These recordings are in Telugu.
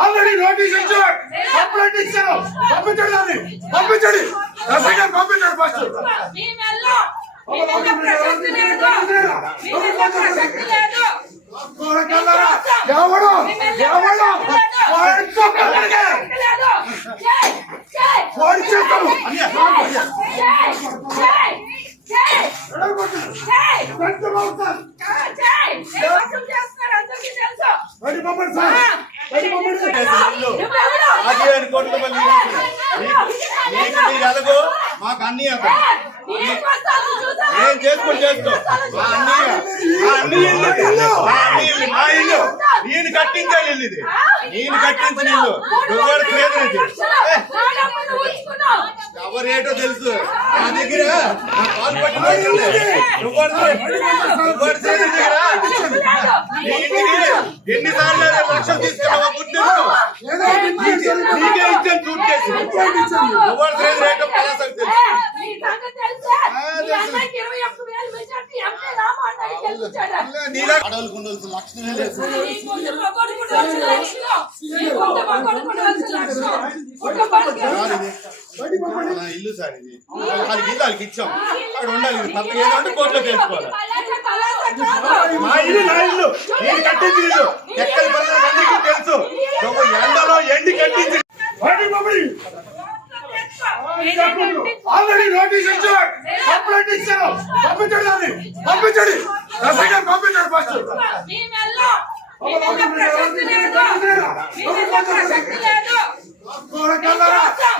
ఆల్రెడీ నోటీస్ ఇచ్చారు. కంప్లైంట్ ఇచ్చారు. పంపించండి దాన్ని. పంపించండి. ఎస్ఐ గారు పంపించండి. ఫస్ట్ కోరకల్లారా? ఎవడు ఎవడు వాడి వాడి పంపండి సార్. పంపండి పదిహేను కోట్ల మంది నీకు మీరు ఎలాగో మాకు అన్ని ఏం చేసుకొని చేసుకో? మా అన్నయ్య. మా అన్నయ్య. మా ఇల్లు. నేను కట్టించాలి ఇల్లు ఇది. నేను కట్టించిన ఇల్లు. నువ్వు కూడా క్రేజ్ ఇది ఎవరేటో తెలుసు. నా దగ్గర నా కాలు. నువ్వు దగ్గర ఎన్నిసార్లు లక్షలు తీసుకున్నావో ఇచ్చేయండి. నీకే ఇచ్చాను సూట్ కేసు రేటో పలాసకు తెలుసు పంపండి నా ఇల్లు సార్ ఇది వాళ్ళకి ఇల్లు వాళ్ళకి ఇచ్చాం అక్కడ ఉండాలి ఇది కొత్తగా ఏదో అంటే కోర్టులో తెలుసుకోవాలి మా ఇల్లు నా ఇల్లు. నేను కట్టించిన ఇల్లు. ఎక్కడ అందరికీ తెలుసు. నువ్వు ఎండలో ఎండి కట్టించి ఆల్రెడీ నోటీస్ ఇచ్చారు. కంప్లైంట్ ఇచ్చారు. పంపించండి దాన్ని పంపించండి. ఎస్ఐ గారు పంపించండి. ఫస్ట్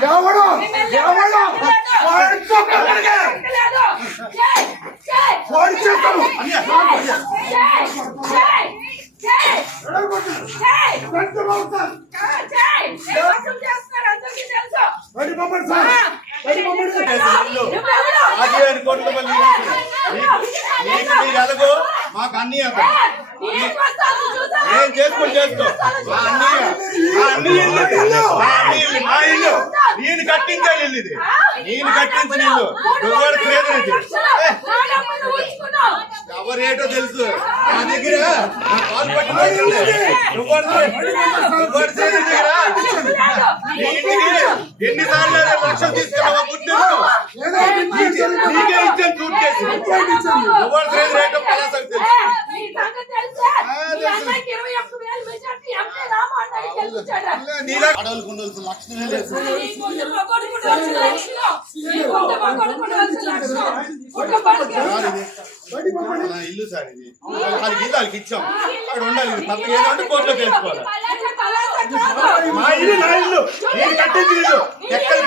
ఎవడు ఎవడు పంపండి సార్. పంపండి కోట్ల నీకు మీరు ఎలాగో మాకు అన్ని ఏం. చేసుకొని చేసుకో. మా అన్నయ్య మా అన్నయ్య. మా అన్నయ్య ఇల్లు మా ఇల్లు. నేను కట్టించాలి ఇల్లు ఇది. నేను కట్టించిన ఇల్లు. క్రేజ్ ఇది ఎవరేటో తెలుసు. నా దగ్గర నా కాలు ఉన్నారు. నువ్వు దగ్గర ఎన్నిసార్లు లక్షలు తీసుకున్నావో గుర్తెరుగు నీకే ఇచ్చాను సూట్ కేసు కంప్లైంట్ తెలుసు ఇల్లు సార్ ఇది. వాళ్ళకి ఇల్లు వాళ్ళకి ఇచ్చాం. అక్కడ ఉండాలి. తప్ప ఏదో కోర్టులో చేసుకోవాలి మా ఇల్లు నా ఇల్లు. నేను కట్టించిన ఇల్లు. ఎక్కడ